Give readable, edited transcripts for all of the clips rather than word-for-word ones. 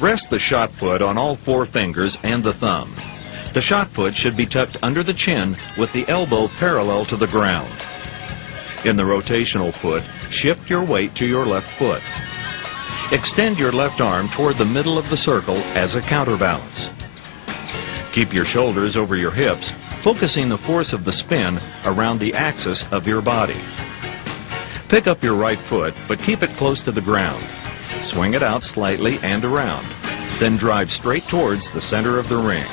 Rest the shot put on all 4 fingers and the thumb. The shot put should be tucked under the chin with the elbow parallel to the ground. In the rotational put, shift your weight to your left foot. Extend your left arm toward the middle of the circle as a counterbalance. Keep your shoulders over your hips, focusing the force of the spin around the axis of your body. Pick up your right foot, but keep it close to the ground. Swing it out slightly and around. Then drive straight towards the center of the ring.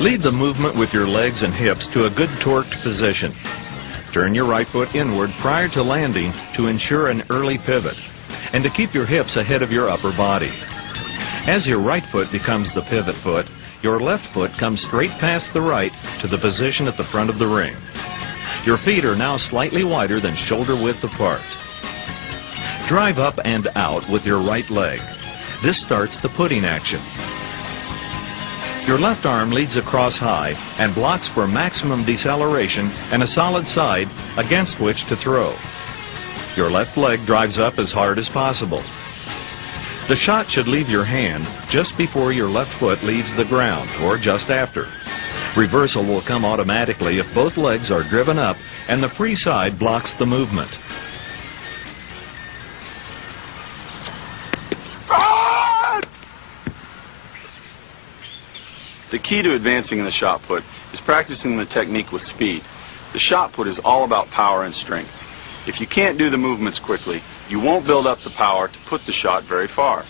Lead the movement with your legs and hips to a good torqued position. Turn your right foot inward prior to landing to ensure an early pivot, and to keep your hips ahead of your upper body. As your right foot becomes the pivot foot, your left foot comes straight past the right to the position at the front of the ring. Your feet are now slightly wider than shoulder width apart. Drive up and out with your right leg. This starts the putting action. Your left arm leads across high and blocks for maximum deceleration and a solid side against which to throw. Your left leg drives up as hard as possible. The shot should leave your hand just before your left foot leaves the ground, or just after. Reversal will come automatically if both legs are driven up and the free side blocks the movement. The key to advancing in the shot put is practicing the technique with speed. The shot put is all about power and strength. If you can't do the movements quickly, you won't build up the power to put the shot very far.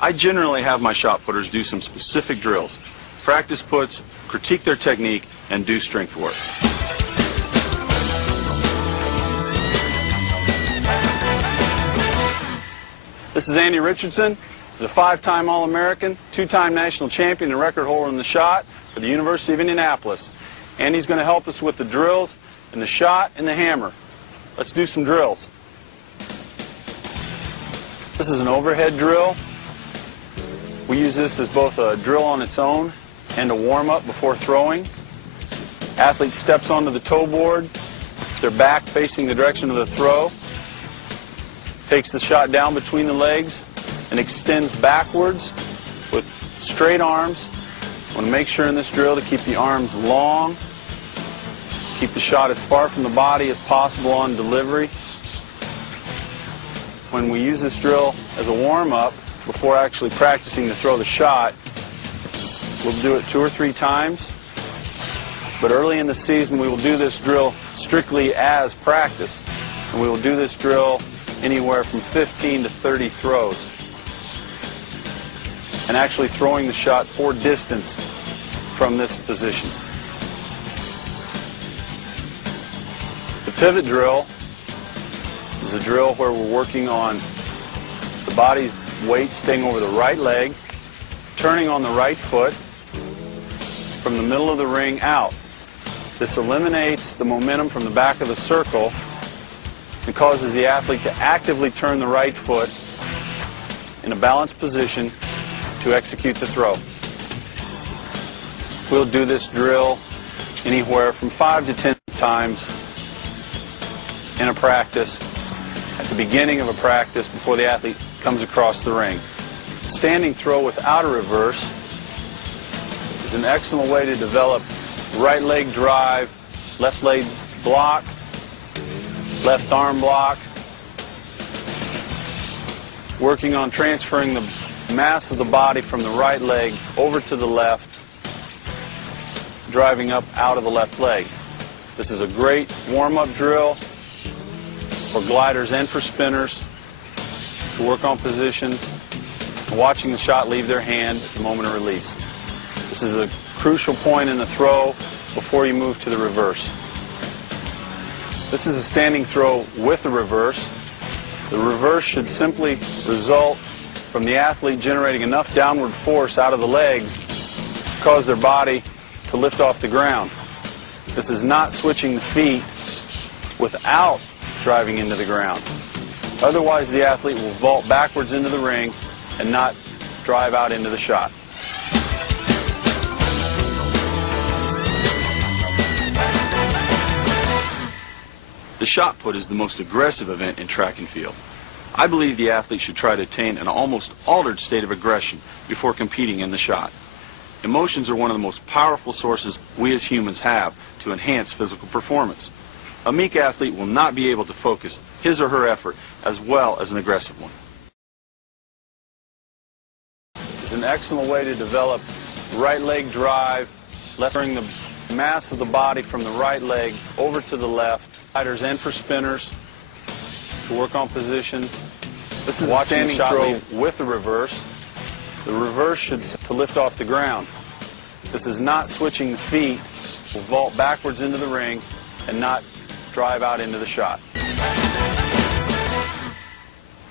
I generally have my shot putters do some specific drills, practice puts, critique their technique, and do strength work. This is Andy Richardson. He's a 5-time All-American, 2-time national champion and record holder in the shot for the University of Indianapolis. And he's going to help us with the drills and the shot and the hammer. Let's do some drills. This is an overhead drill. We use this as both a drill on its own and a warm-up before throwing. Athlete steps onto the toe board, their back facing the direction of the throw, takes the shot down between the legs, and extends backwards with straight arms. I want to make sure in this drill to keep the arms long, keep the shot as far from the body as possible on delivery. When we use this drill as a warm-up before actually practicing to throw the shot, we'll do it 2 or 3 times. But early in the season, we will do this drill strictly as practice, and we will do this drill anywhere from 15 to 30 throws, and actually throwing the shot for distance from this position. The pivot drill is a drill where we're working on the body's weight staying over the right leg, turning on the right foot from the middle of the ring out. This eliminates the momentum from the back of the circle and causes the athlete to actively turn the right foot in a balanced position to execute the throw. We'll do this drill anywhere from 5 to 10 times in a practice, at the beginning of a practice before the athlete comes across the ring. Standing throw without a reverse is an excellent way to develop right leg drive, left leg block, left arm block, working on transferring the mass of the body from the right leg over to the left, driving up out of the left leg. This is a great warm-up drill for gliders and for spinners to work on positions and watching the shot leave their hand at the moment of release. This is a crucial point in the throw before you move to the reverse. This is a standing throw with a reverse. The reverse should simply result from the athlete generating enough downward force out of the legs to cause their body to lift off the ground. This is not switching the feet without driving into the ground. Otherwise, the athlete will vault backwards into the ring and not drive out into the shot. The shot put is the most aggressive event in track and field. I believe the athlete should try to attain an almost altered state of aggression before competing in the shot. Emotions are one of the most powerful sources we as humans have to enhance physical performance. A meek athlete will not be able to focus his or her effort as well as an aggressive one. It's an excellent way to develop right leg drive, bring the mass of the body from the right leg over to the left, sliders and for spinners, to work on positions. This is a standing throw with the reverse. The reverse should to lift off the ground. This is not switching the feet. We'll vault backwards into the ring and not drive out into the shot.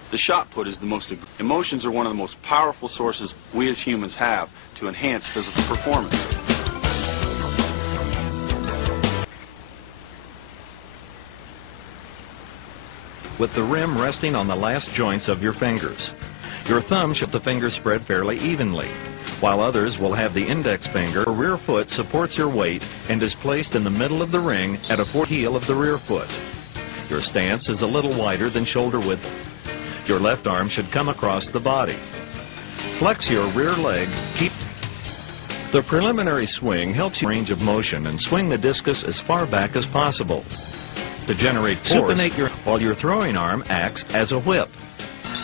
The shot put is the most... Emotions are one of the most powerful sources we as humans have to enhance physical performance. With the rim resting on the last joints of your fingers. Your thumb should have the fingers spread fairly evenly, while others will have the index finger. Your rear foot supports your weight and is placed in the middle of the ring at a foot heel of the rear foot. Your stance is a little wider than shoulder width. Your left arm should come across the body. Flex your rear leg. Keep the preliminary swing helps you range of motion and swing the discus as far back as possible. To generate force, while your throwing arm acts as a whip.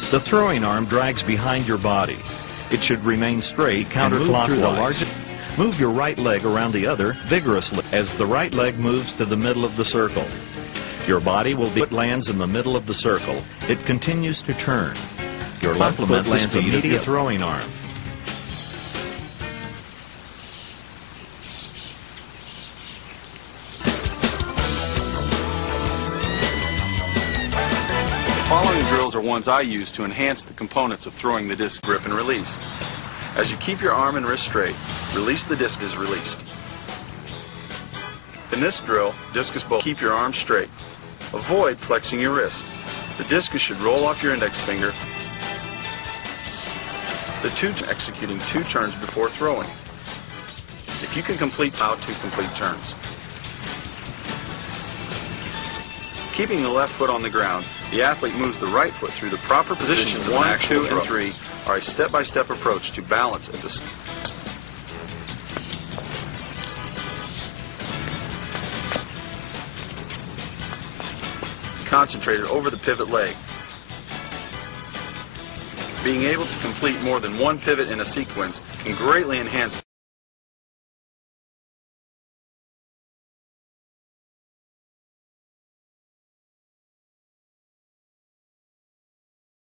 The throwing arm drags behind your body. It should remain straight counterclockwise. Move your right leg around the other vigorously as the right leg moves to the middle of the circle. Your body will be... It lands in the middle of the circle. It continues to turn. Your left foot lands immediately your throwing arm. The following drills are ones I use to enhance the components of throwing the disc. Grip and release. As you keep your arm and wrist straight, release the disc is released. In this drill, discus bowl, keep your arm straight. Avoid flexing your wrist. The discus should roll off your index finger. Executing 2 turns before throwing. If you can complete 2 complete turns. Keeping the left foot on the ground, the athlete moves the right foot through the proper positions. 1, 2, and 3 are a step-by-step approach to balance at the... Concentrated over the pivot leg. Being able to complete more than one pivot in a sequence can greatly enhance